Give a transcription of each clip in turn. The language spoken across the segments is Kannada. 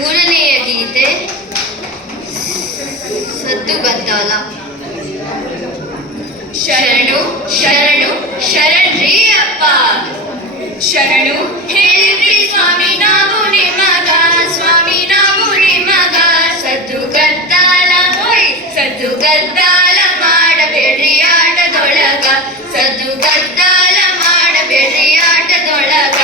ಮೂರನೆಯ ಗೀತೆ ಸದ್ದುಗದ್ದಾಲ. ಶರಣು ಶರಣು ಶರಣ್ರಿ ಅಪ್ಪ, ಶರಣು ಹೇಳಿದ್ರಿ ಸ್ವಾಮಿ ನಾವು ನಿಮಗ, ಸ್ವಾಮಿ ನಾವು ನಿಮಗ. ಸದ್ದುಗದ್ದಾಲ ಹೋಯ್ ಸದ್ದುಗದ್ದಾಲ ಮಾಡಬೇಡ್ರಿ ಆಟದೊಳಗ, ಸದ್ದುಗದ್ದಾಲ ಮಾಡಬೇಡ್ರಿ ಆಟದೊಳಗ.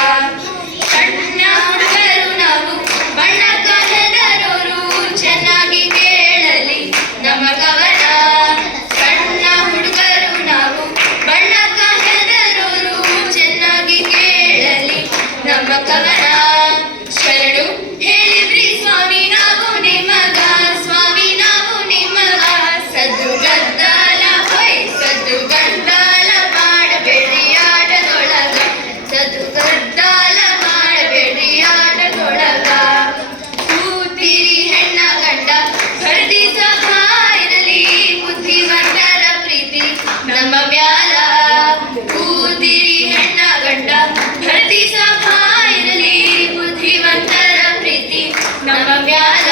ಸಣ್ಣ ಹುಡುಗರು ನಾವು ಬಣ್ಣಕ್ಕ ಹೆದರೋರು, ಚೆನ್ನಾಗಿ ಕೇಳಲಿ ನಮ್ಮ ಕವನ. ಸಣ್ಣ ಹುಡುಗರು ನಾವು ಬಣ್ಣಕ್ಕ ಹೆದರೋರು, ಚೆನ್ನಾಗಿ ಕೇಳಲಿ ನಮ್ಮ ಕವನ. ಶರಣು ಹೇಳಿದ್ರಿ ಸ್ವಾಮಿ ನಾವು ನಿಮಗ, ಸ್ವಾಮಿ ನಾವು ನಿಮಗ. ಸದ್ದುಗದ್ದಾಲ ಹೋಯ್ ಸದ್ದುಗದ್ದಾಲ ಮಾಡಬೇಡ್ರಿ ಆಟದೊಳಗ, ಸದ್ದುಗದ್ದಾಲ ಮಾಡಬೇಡ್ರಿ ಆಟದೊಳಗ. ಕೂತಿರಿ ಹೆಣ್ಣ ಗಂಡ ಖರೀದಿಸ ಇರಲಿ, ಬುದ್ಧಿವಂತರ ಪ್ರೀತಿ ನಮ್ಮ ಮ್ಯಾಲ. ಕೂತಿರಿ ಹೆಣ್ಣ ಗಂಡ ಖರೀದಿಸ ಇರಲಿ, ಬುದ್ಧಿವಂತರ ಪ್ರೀತಿ ನಮ್ಮ ಮ್ಯಾಲ.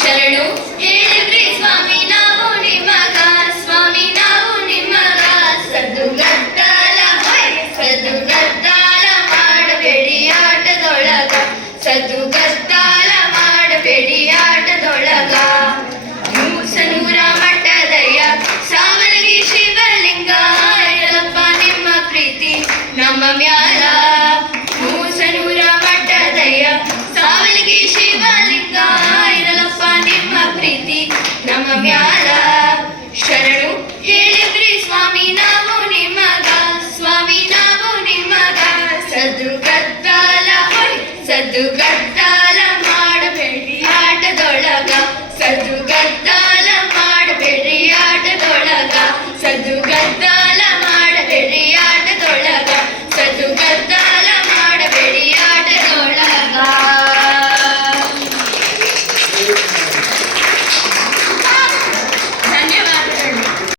ಶರಣು ಹೇಳಿದ್ರಿ ಸ್ವಾಮಿ ನಾವು ನಿಮಗ, ಸ್ವಾಮಿ ನಾವು ನಿಮಗ. ಸದ್ದುಗದ್ದಾಲ ಹೋಯ್ ಸದ್ದುಗದ್ದಾಲ ಮಾಡಬೇಡಿ ಆಟದೊಳಗ, ಸದ್ದುಗದ್ದಾಲ ಮಾಡಬೇಡಿ ಆಟದೊಳಗ. ಮೂಸನೂರ ಮಠದಯ್ಯ ಸಾವಳಗಿ ಶಿವಲಿಂಗ, ಇರಲಪ್ಪ ನಿಮ್ಮ ಪ್ರೀತಿ ನಮ್ಮ ಮ್ಯಾಲ. ಮೂಸನೂರ ಮಠದಯ್ಯ ಸಾವಳಗಿ ಶಿವಲಿಂಗ, ಇರಲಪ್ಪ ನಿಮ್ಮ ಪ್ರೀತಿ ನಮ್ಮ ಮ್ಯಾಲ. ಶರಣು ಹೇಳಿದ್ರಿ ಸ್ವಾಮಿ ನಾವು ನಿಮಗ, ಸ್ವಾಮಿ ನಾವು ನಿಮಗ. ಸದ್ದುಗದ್ದಾಲ ಹೋಯ್ ಸದ್ದುಗದ್ದಾಲ ಮಾಡಬೇಡಿ ಆಟದೊಳಗ, ಸದ್ದುಗದ್ದಾಲ